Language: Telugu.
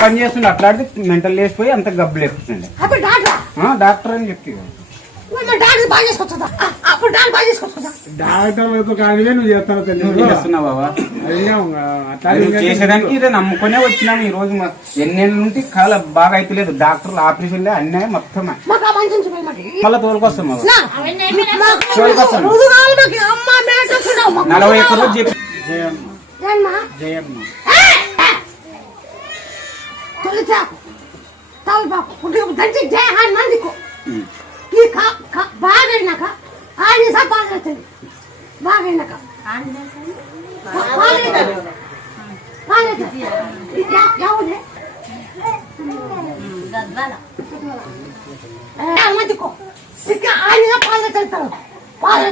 పని చేస్తుండే అట్లాంటి మెంటల్ లేసిపోయి అంత గబ్బు లేపుతుండే డాక్టర్ అని చెప్పి చేసేదానికి ఇదే నమ్ముకునే వచ్చినాం. ఈ రోజు ఎన్నేళ్ళ నుంచి కాల బాగా అయితలేదు. డాక్టర్లు ఆపరేషన్ అన్నీ మొత్తం మళ్ళీ తోలుకొస్తాం. 41 రోజు చెప్పి బాగైనాక ఆయన బాగుతుంది. బాగైనాక మందికో ఆయన పాలు పాలు